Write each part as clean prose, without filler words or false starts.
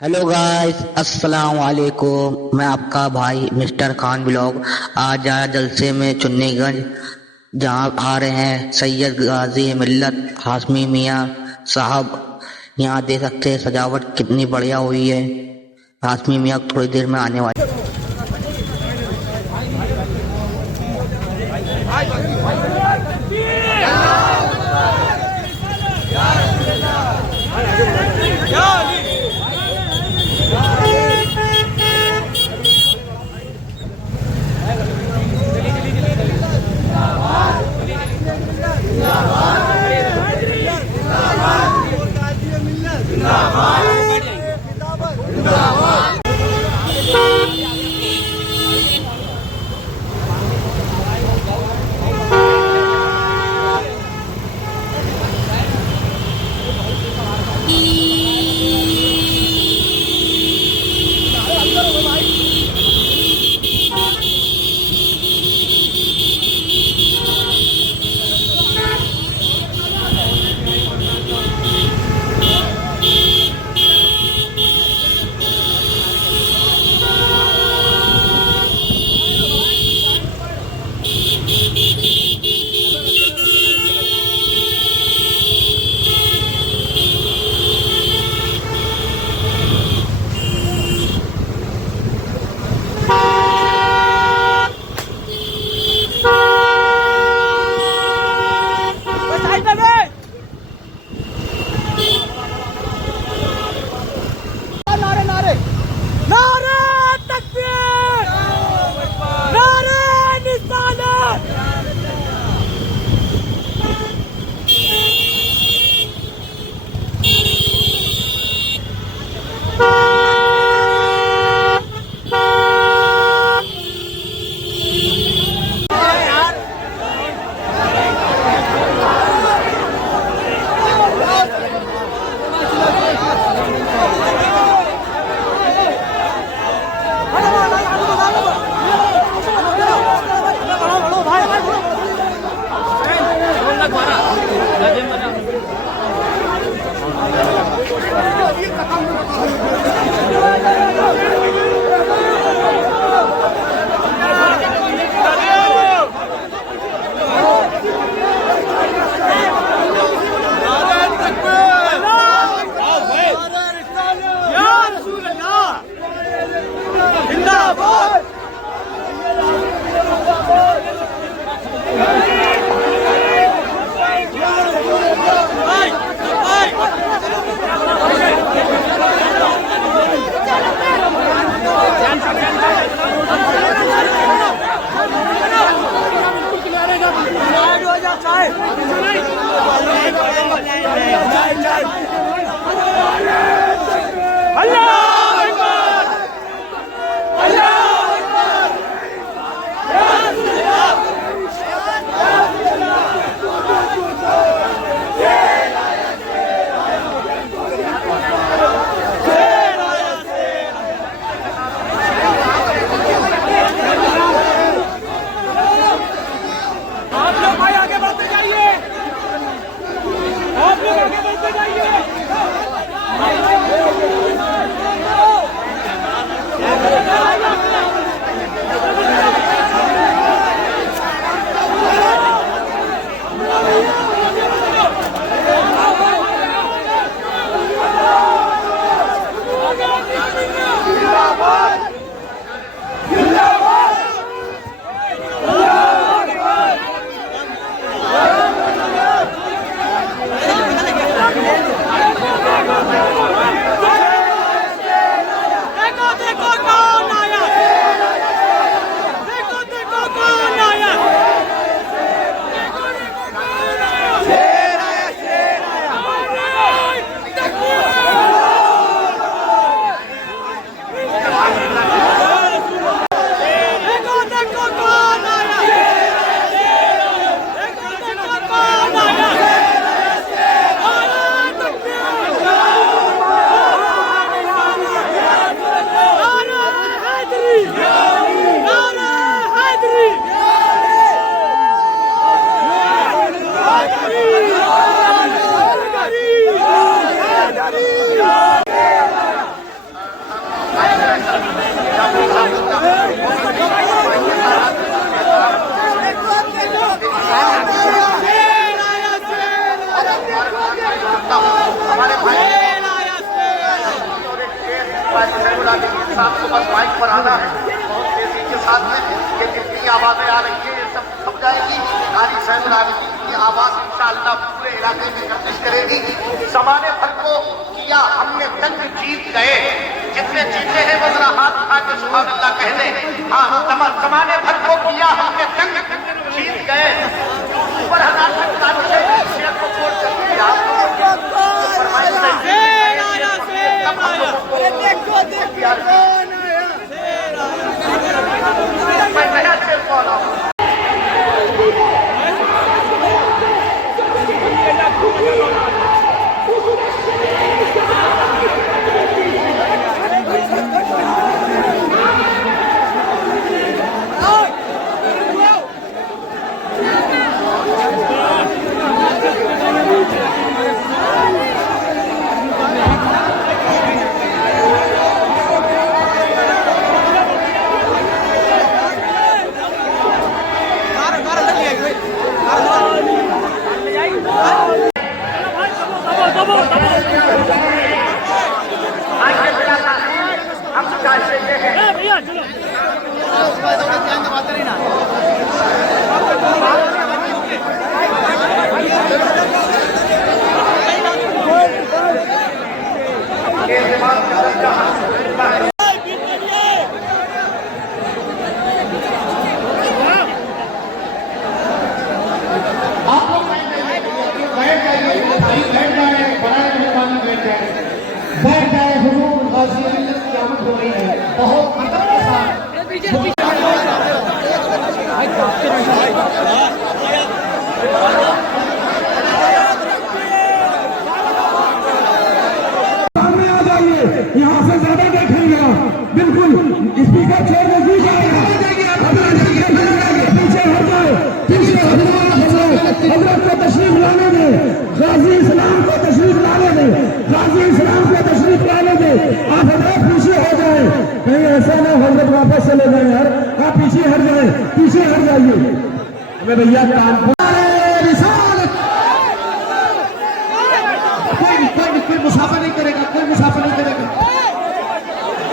Hello guys, अस्सलाम वालेकुम। मैं आपका भाई मिस्टर खान ब्लॉग आज आया जलसे में चुन्नीगंज, जहाँ आ रहे हैं सैयद गाजी मिल्लत हाशमी मियाँ साहब। यहाँ देख सकते हैं सजावट कितनी बढ़िया हुई है। हाशमी मियाँ थोड़ी देर में आने वाले। बुला लीजिए। साहब को बस माइक पर आना है बहुत तेजी के साथ में, कि जितनी आवाजें आ रही है ये सब थम जाएगी। गाड़ी साहब की आवाज इंशाअल्लाह पूरे इलाके में गर्दिश करेगी। जमाने भर को किया हमने तंग जीत गए, जितने जीते हैं वो जरा हाथ उठा के सुभान अल्लाह कह दें। हाँ, जमाने भर को किया हमने तंग जीत गए, ऊपर हजार तक शेर को छोड़ करके मैं नया शेर को आना भैया कोई मुसाफा नहीं करेगा, कोई मुसाफा नहीं करेगा।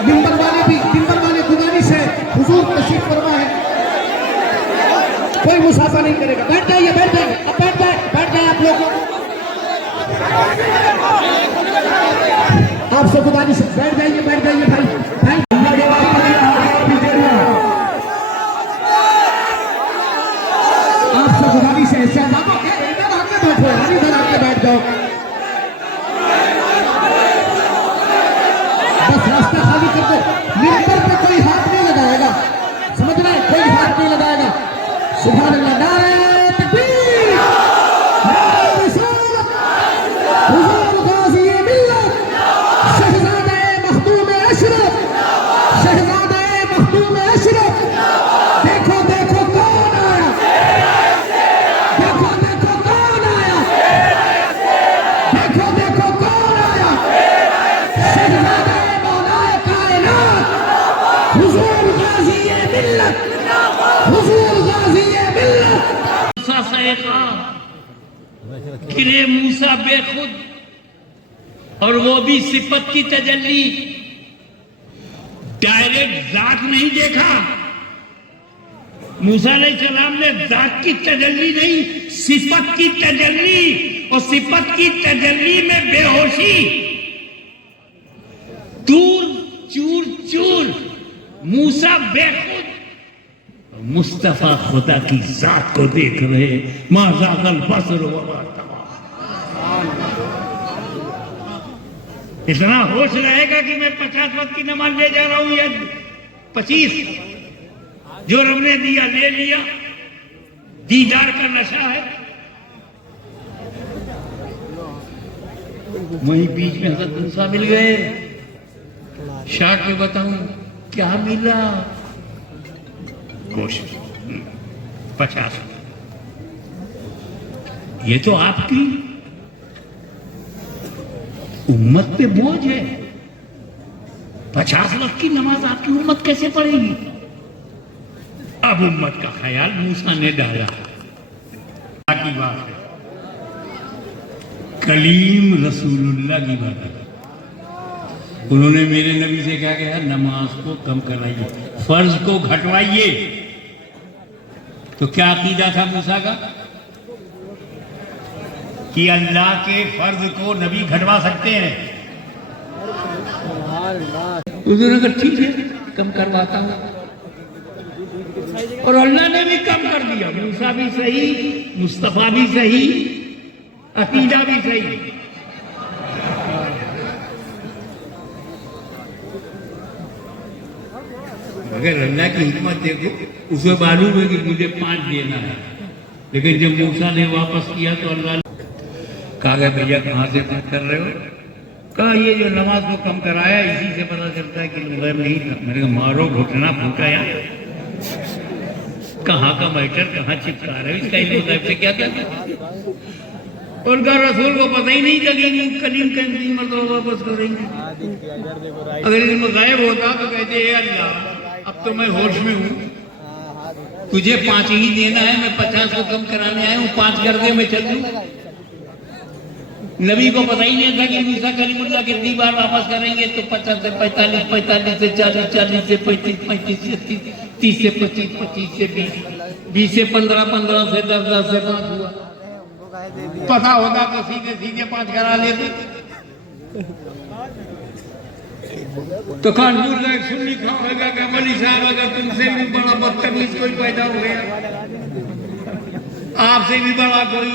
मिंबर वाले गुदानी से हुजूर तशरीफ फरमा है, कोई मुसाफा नहीं करेगा। बैठ जाइए, अब बैठ जाए आप लोग। आपसे गुदानी से बैठ जाइए भाई। आपसे गुदानी से ऐसे बैठ जाओ, बस रास्ता खाली कर दो। मिंबर पे कोई हाथ नहीं लगाएगा, समझ रहे हैं? कोई हाथ नहीं लगाएगा। सुभान अल्लाह, नारे तकबीर, नारे रिसालत, हुजूर गाज़ी मिल्लत, शहज़ादे मखदूम अशरफ, शहज़ादे मखदूम अशरफ। देखो कौन आया, देखो कौन आया, देखो कौन आया। शहज़ादे मौलाए कायनात, हुजूर गाज़ी मिल्लत, हुजूर गाज़ी मिल्लत। गिरे मूसा बेखुद, और वो भी सिफत की तजल्ली, डायरेक्ट जात नहीं देखा। मूसा अलैहिस्सलाम ने जात की तजल्ली नहीं, सिफत की तजल्ली, और सिफत की तजल्ली में बेहोशी, दूर चूर चूर। मूसा बेखुद, मुस्तफा खुदा की जात को देख रहे। माज़ागल बसर वमा तग़ा। इतना होश रहेगा कि मैं 50 वक्त की नमाज ले जा रहा हूं या 25। जो रब ने दिया ले लिया, दीदार का नशा है। वहीं बीच में हज़रत मूसा मिल गए। शार्ट में बताऊं क्या मिला? कोशिश 50। ये तो आपकी उम्मत पे बोझ है। 50 वक्त की नमाज आपकी उम्मत कैसे पढ़ेगी? अब उम्मत का ख्याल मूसा ने डाला। की बात है, कलीम रसूलुल्लाह की बात है। उन्होंने मेरे नबी से क्या कहा, नमाज को कम कराइए, फर्ज को घटवाइए। तो क्या अकीदा था मूसा का कि अल्लाह के फर्ज को नबी घटवा सकते हैं? उन्होंने कहा ठीक है, कम करवाता हूं। और अल्लाह ने भी कम कर दिया। मूसा भी सही, मुस्तफा भी सही, अकीदा भी सही। अगर अल्लाह की हिकमत देखो, उसे मालूम है कि मुझे 5 देना है, लेकिन जब मूसा ने वापस किया तो अल्लाह ने कहा, भैया कहाँ से बात कर रहे हो? कहा ये जो नमाज को कम कराया इसी से पता चलता है कि मुगैब नहीं था। मैंने कहा मारो घुटना फूटा यार, कहाँ का मैटर कहाँ चिपका रहे हो, इसका मुगैब से क्या करना? उनका रसूल को पता ही नहीं कलीम का तीन मरतबा वापस करेंगे। अगर इसमें गायब होता तो कहते अल्लाह अब तो मैं होश में हूँ, तुझे 5 ही देना है, मैं 50 को कम कराने आया हूँ, 5 कर दे मैं चल दूँ। नबी को पता ही नहीं था कि मूसा कलीमुल्लाह कितनी बार वापस करेंगे। तो 50 से 45, 45 से 40, 40 से 35, 35 से 30, 30 से 25, 25 से 20, 20 से 15, 15 से 10, 10 से 5 हुआ। पता होता तो सीधे सीधे 5 करा लेते। तो कानपुर का एक सुन्नी खाएगा कि मौलवी साहब अगर तुमसे भी बड़ा बदतमीज कोई पैदा हो गया, आपसे भी बड़ा कोई,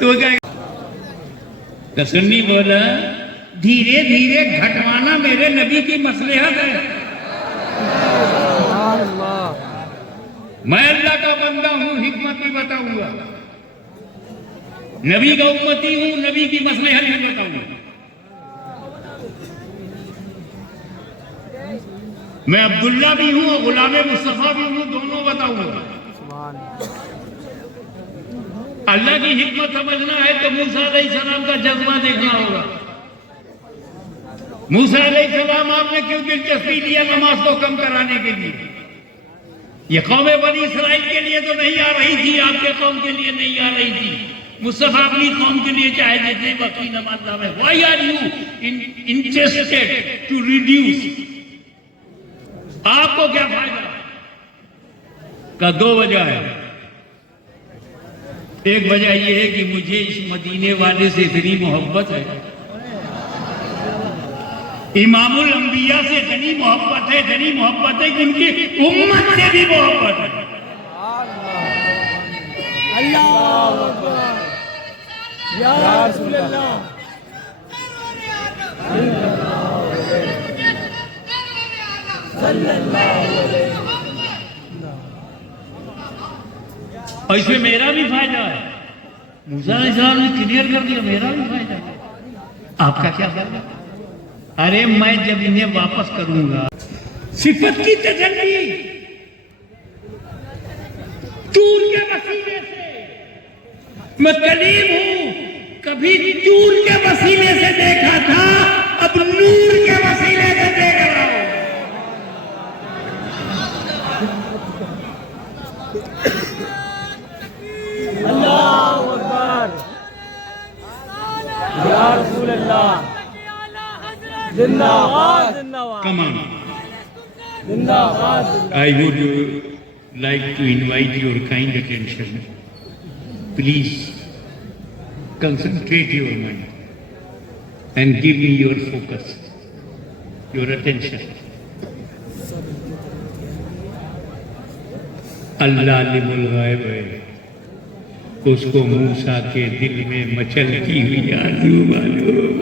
तो क्या? तो सुन्नी बोला धीरे धीरे घटवाना मेरे नबी की मसलहत है। मैं अल्लाह का बंदा हूं, हिकमत भी बताऊंगा, नबी का उम्मती हूं, नबी की मसलहत भी बताऊंगा। मैं अब्दुल्ला भी हूं और गुलाम मुस्तफा भी हूं, दोनों बताऊंगा। अल्लाह की हिकमत समझना है तो मूसा अलैहिस्सलाम का जज्बा देखना होगा। मूसा अलैहिस्सलाम आपने क्यों दिलचस्पी लिया नमाज को कम कराने के लिए? ये कौम बनी इसराइल के लिए तो नहीं आ रही थी, आपके कौम के लिए नहीं आ रही थी। मुस्तफा अपनी कौम के लिए चाहे जितने वक्त नमाज लावे। Why are you interested to reduce? आपको क्या फायदा? का 2 वजह है। एक वजह यह है कि मुझे इस मदीने वाले से इतनी मोहब्बत है, इमामुल अंबिया से इतनी मोहब्बत है, इतनी मोहब्बत है कि उनकी उम्मत से भी मोहब्बत है। अल्लाह अकबर, या रसूल अल्लाह। और इसमें मेरा भी फायदा है। मूसा अलैहिस्सलाम ने क्लियर कर दिया, मेरा भी फायदा है। आपका क्या फायदा? अरे मैं जब इन्हें वापस करूंगा, सिफत की तजल्ली तूर के वसीले से, मैं कलीम हूं, कभी तूर के वसीले से देखा था, अब नूर के वसीले से देख रहा हूं। अल्लाहू अकबर, या रसूल अल्लाह। जिंदाबाद जिंदाबाद, Come on. जिंदाबाद। I would like to invite your kind attention. Please concentrate your mind and give me your focus, your attention. अल्लाह अल्लामुल गायब है, उसको मूसा के दिल में मचलती हुई आरज़ू मालूम।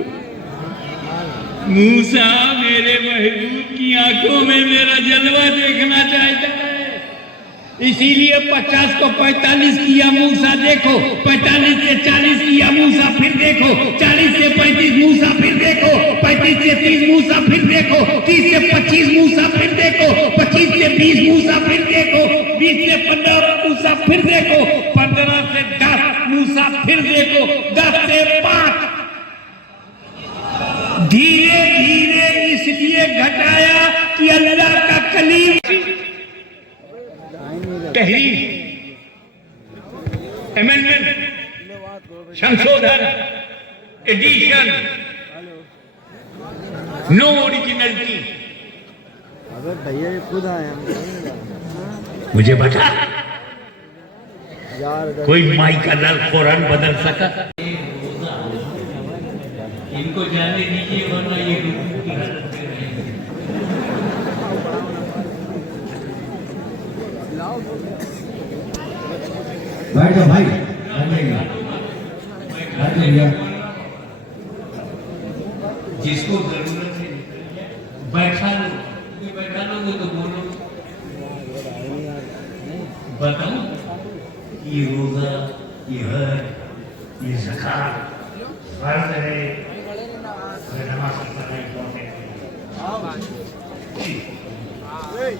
मूसा मेरे महबूब की आंखों में मेरा जलवा देखना चाहता है, इसीलिए 50 को 45 किया मूसा देखो, 45 से 40 किया मूसा फिर देखो, 40 से 35 मूसा फिर देखो, 35 से 30 मूसा फिर देखो, 30 से 25 मूसा फिर देखो, 25 से 20 मूसा फिर देखो, 20 से 15 मूसा फिर देखो, 15 से 10 मूसा फिर देखो, 10 से 5। धीरे धीरे इसलिए घटाया कि अल्लाह का कलीम तहरीर, अमेंडमेंट, संशोधन, एडिशन नो ओरिजिनलिटी। अबे भैया ये खुद आए हम मुझे बता यार कोई माई का लाल कुरान बदल सका? इनको जाने दीजिए वरना ये रुकू की हालत में रहेंगे। बैठ जाओ भाई, बैठ जाइए। जिसको जरूरत है बैठा लो, बैठा लोगे तो बोलो। बताओ ये रोजा, ये हज, ये ज़कात फर्ज है, नमाज की पढ़ाई इम्पोर्टेंट है।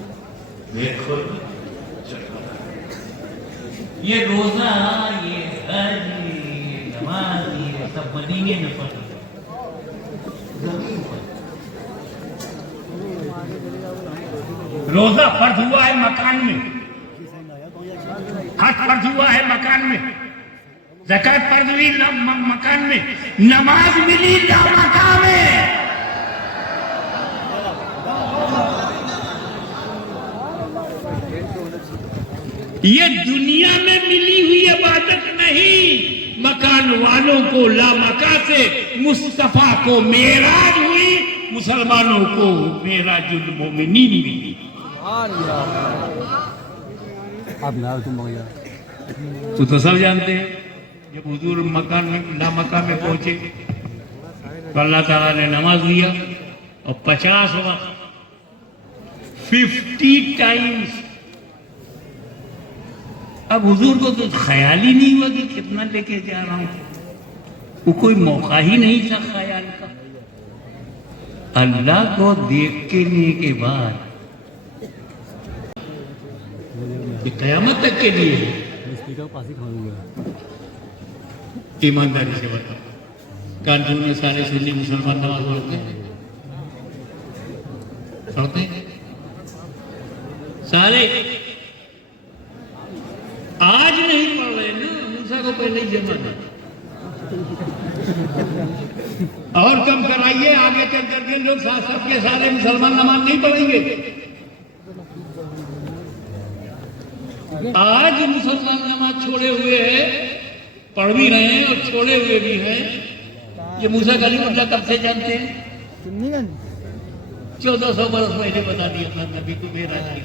देखो ये रोजा, ये हज, ये नमाज, ये सब मदीने में पढ़ो। रोजा फर्ज हुआ है मकान में, हज फर्ज हुआ है मकान में, ज़कात फर्ज हुई मकान में, नमाज मिली मकान में। ये दुनिया में मिली हुई इबादत नहीं, मकान वालों को लामका से मुस्तफा को मेराज हुई, मुसलमानों को मेराजुल मोमिनीन मिली। तो सब जानते हैं जब हुजूर मकान में लामका में पहुंचे तो अल्लाह ताला ने नमाज दिया और 50 वक्त 50 टाइम्स। अब हुजूर को तो ख्याल ही नहीं हुआ कि कितना लेके जा रहा हूं, वो कोई मौका ही नहीं था ख्याल का। अल्लाह को देखने के बाद कयामत तक के लिए ईमानदारी से बताओ, कानपुर में सारे सुन्नी मुसलमान नमाज पढ़ते हैं सारे, आज नहीं पढ़ रहे ना, मूसा को पहले ही जमाना। और कम कराइए, आगे चल करके लोग सबके सारे मुसलमान नमाज नहीं पढ़ेंगे। आज मुसलमान नमाज छोड़े हुए हैं, पढ़ भी रहे हैं और छोड़े हुए भी हैं। ये मूसा कलीमुल्लाह कब से जानते हैं? 1400 बरस पहले बता दिया था नबी को मेरा नहीं।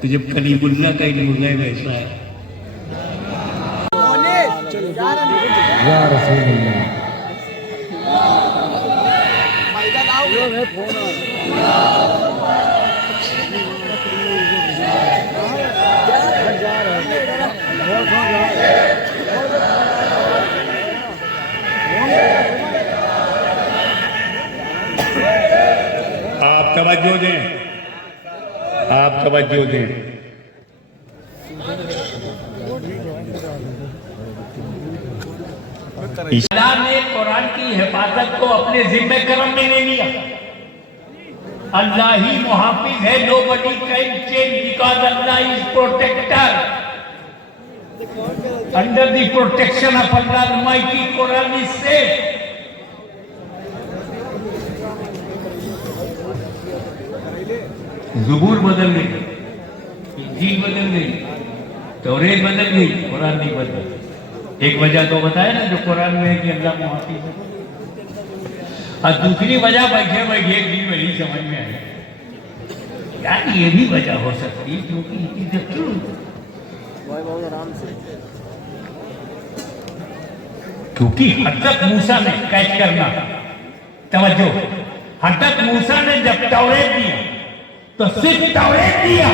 तो जब कलीमुल्लाह का इल्म गैब ऐसा है, या रसूलुल्लाह। आप तवज्जो दें, आप तवज्जो दें। अल्लाह ने कुरान की हिफाजत को अपने जिम्मे करम में ले लिया। अल्लाह ही मुहाफिज है, nobody can change because Allah is protector. Under the protection of Allah Almighty, Quran is safe. ज़ुबूर बदल गई, इंजील बदल गई, तौरेत बदल गई, कुरान नहीं बदल। एक वजह तो बताया ना जो कुरान में है कि अल्लाह मुहाफिज है, और दूसरी वजह बैठे बैठे एक दिन वही समझ में आई यार ये भी वजह हो सकती है क्योंकि क्योंकि हज़रत मूसा ने कैच करना, तवज्जो, हज़रत मूसा ने जब तौरेत दिया तो सिर्फ तौरेत दिया,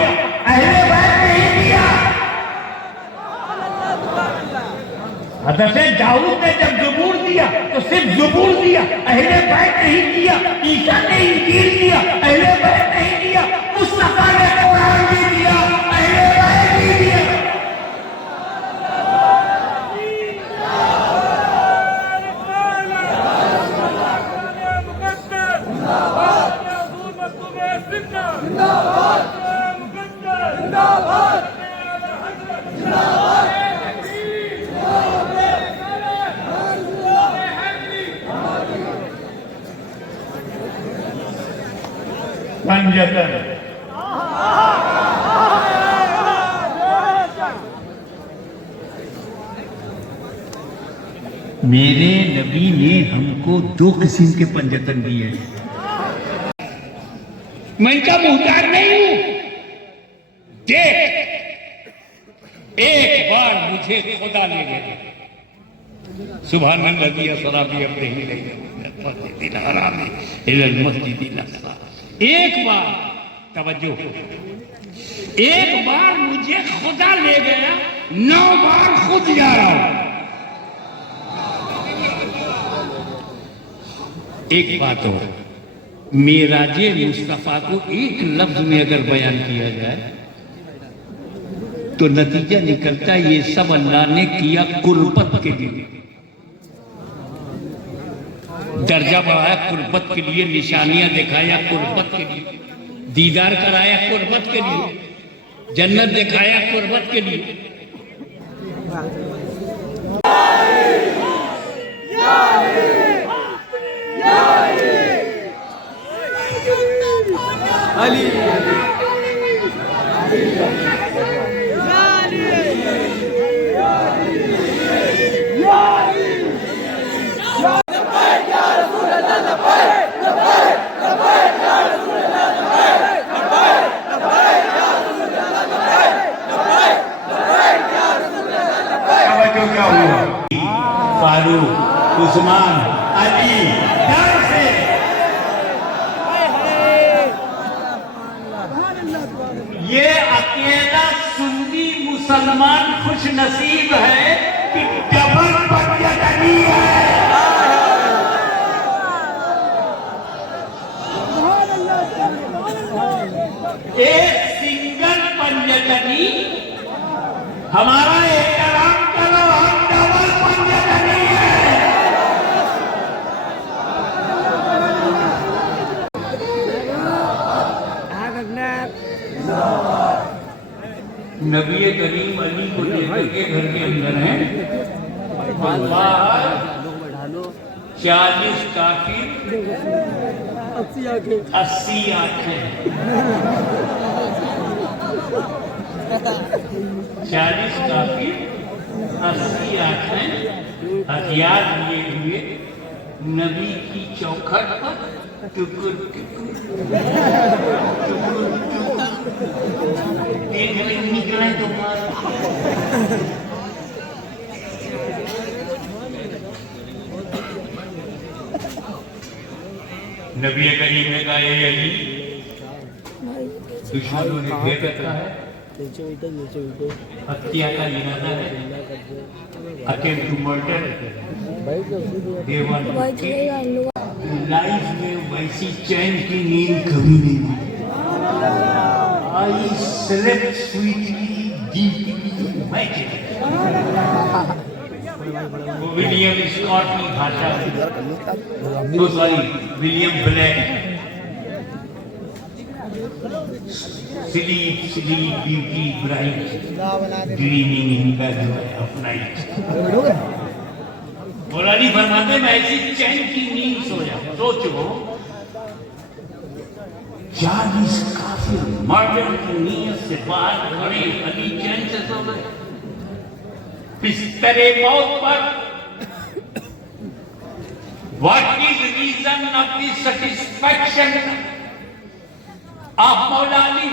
अहले बैत नहीं दिया। हज़रत दाऊद ने जब ज़बूर दिया तो सिर्फ ज़बूर दिया, अहले बैत नहीं दिया। ईसा ने इंजील दिया, अहले बैत नहीं दिया। मुस्तफा ने कुरान भी दिया, अहले बैत नहीं दिया। पंजतन। मेरे नबी ने हमको 2 किस्म के पंजतन दिए। मैं इनका मुहताज नहीं हूं। देख, एक बार मुझे खुदा ले गया। सुभान अल्लाह सलामी अपने ही एक बार तवज्जो, एक बार मुझे खुदा ले गया, 9 बार खुद जा रहा हूं। एक बात और, मेराजे मुस्तफा को एक लफ्ज में अगर बयान किया जाए तो नतीजा निकलता है ये सब अल्लाह ने किया कुर्बत के लिए। दर्जा बढ़ाया कुर्बत के लिए, निशानियां दिखाया कुर्बत के लिए, दीदार कराया कुर्बत के लिए, जन्नत दिखाया कुर्बत के लिए। फारूक, उस्मान, अली, ध्यान से। ये अकेला सुन्नी मुसलमान खुश नसीब है कि डबल पंजतनी है। एक सिंगल पंजतनी, हमारा एहतराम करो, हम डबल पंजतनी है। नबी करीम अली को लेकर के घर के अंदर हैं, बाहर 40 काफिर, 80 आंखें। 40 काफिर, 80 आंखें, हथियार लिए हुए नबी की चौखट पर टुकुर एक निकले तो नबी करीम ने कहा, ये अली, दुश्मनों ने घेर रखा है, हत्या का इरादा है, अटेम्प्ट टू मर्डर, लाइफ में वैसी चैन की नींद कभी नहीं हुई। I slept sweetly, deeply, magically. William Scott की भाषा, तो sorry William Blake, sleep, sleep, beauty, bright, dreaming in the joy of night. Maulani फरमाते मैं ऐसी चैन की नींद सोया। सोचो 40 काफिर मर्डर की नीयत से बाहर खड़े, अली चैन से सो गए। बिस्तरे मौत पर what is reason of the satisfaction of Maula Ali?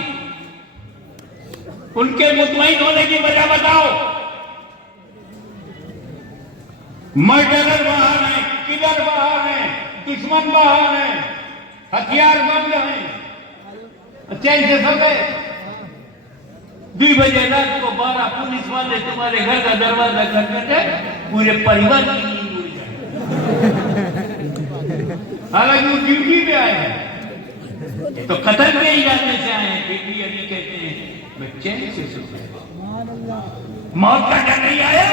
उनके मुतमईन होने की वजह बताओ। मर्डरर बाहर है, किलर बाहर है, दुश्मन बाहर है, हथियार बंद है, चैन से सो गए। 2 बजे रात को 12 पुलिस वाले तुम्हारे घर का दरवाजा खटखटे, पूरे परिवार की नींद उड़ जाए। हालांकि वो ड्यूटी पे आए हैं, तो कत्ल के इरादे से आए हैं, फिर भी अली कहते हैं मैं चैन से सो गया। मौत का डर नहीं आया?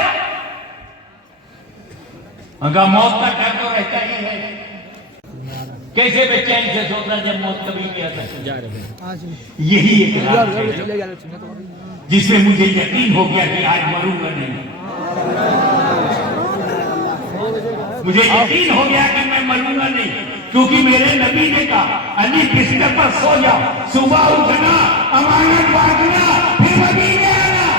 अगर मौत का डर तो रहता ही है, कैसे बेचैन से सोता जब मौत कभी नहीं आता? यही एक रात है जिसमें मुझे यकीन हो गया कि आज मरूंगा नहीं। मुझे यकीन हो गया कि मैं मरूंगा नहीं। क्योंकि मेरे नबी ने कहा अली बिस्तर पर सो जाओ, सुबह उठना, अमानत बांटना, फिर मदीने आना।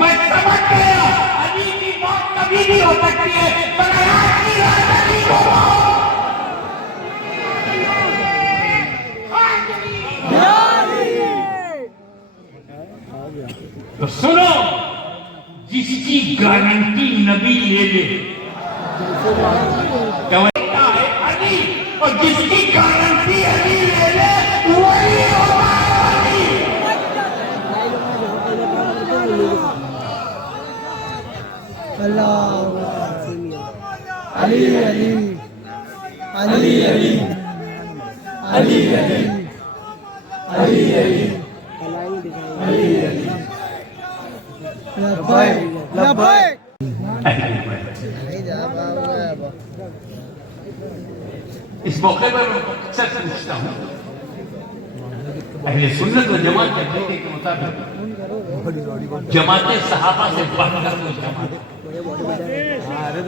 मैं समझ गया अली की मौत कभी भी हो सकती है, मगर आज की रात अली को तो सुनो, जिसकी गारंटी नबी ले ले कहता है अली, और जिसकी गारंटी अली ले ले वही होता है अली। अली अली अली अली अली अली अली अली इस मौके पर मैं अक्सर पूछता हूँ, अहले सुन्नत व जमात के अकीदे के मुताबिक जमाते सहाबा से बढ़कर कोई जमात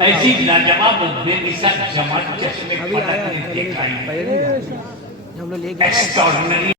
ऐसी लाजवाब और बेमिसाल जमात चश्मे फलक ने दिखाई, एक्स्ट्राऑर्डिनरी